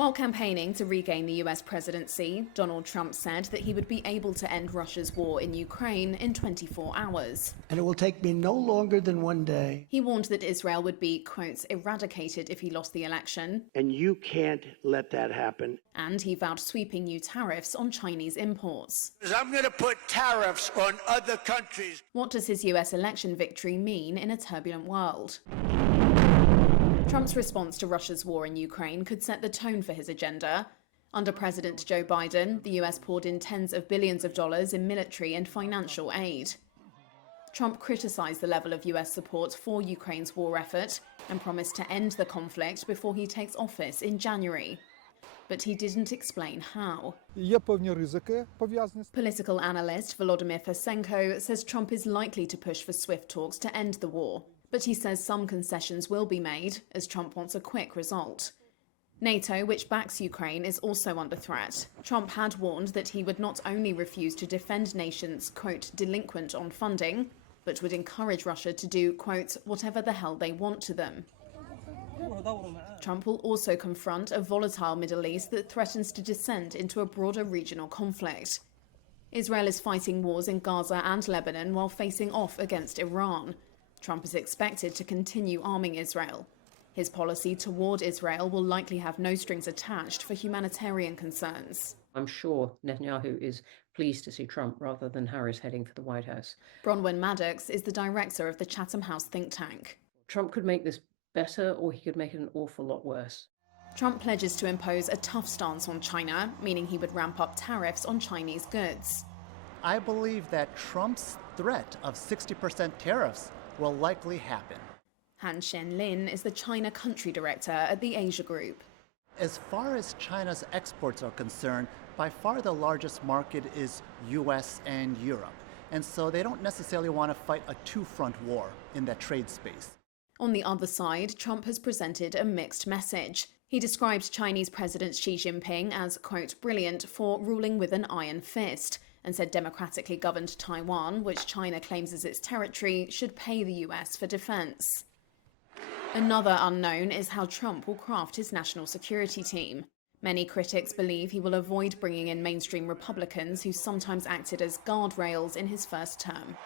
While campaigning to regain the US presidency, Donald Trump said that he would be able to end Russia's war in Ukraine in 24 hours. And it will take me no longer than one day. He warned that Israel would be, quote, eradicated if he lost the election. And you can't let that happen. And he vowed sweeping new tariffs on Chinese imports. I'm going to put tariffs on other countries. What does his US election victory mean in a turbulent world? Trump's response to Russia's war in Ukraine could set the tone for his agenda. Under President Joe Biden, the US poured in tens of billions of dollars in military and financial aid. Trump criticized the level of US support for Ukraine's war effort and promised to end the conflict before he takes office in January. But he didn't explain how. Political analyst Volodymyr Fesenko says Trump is likely to push for swift talks to end the war. But he says some concessions will be made, as Trump wants a quick result. NATO, which backs Ukraine, is also under threat. Trump had warned that he would not only refuse to defend nations, quote, delinquent on funding, but would encourage Russia to do, quote, whatever the hell they want to them. Trump will also confront a volatile Middle East that threatens to descend into a broader regional conflict. Israel is fighting wars in Gaza and Lebanon while facing off against Iran. Trump is expected to continue arming Israel. His policy toward Israel will likely have no strings attached for humanitarian concerns. I'm sure Netanyahu is pleased to see Trump rather than Harris heading for the White House. Bronwyn Maddox is the director of the Chatham House think tank. Trump could make this better, or he could make it an awful lot worse. Trump pledges to impose a tough stance on China, meaning he would ramp up tariffs on Chinese goods. I believe that Trump's threat of 60% tariffs will likely happen. Han Shenlin is the China country director at the Asia Group. As far as China's exports are concerned, by far the largest market is U.S. and Europe. And so they don't necessarily want to fight a two-front war in that trade space. On the other side, Trump has presented a mixed message. He described Chinese President Xi Jinping as, quote, brilliant for ruling with an iron fist, and said democratically governed Taiwan, which China claims as its territory, should pay the US for defense. Another unknown is how Trump will craft his national security team. Many critics believe he will avoid bringing in mainstream Republicans who sometimes acted as guardrails in his first term.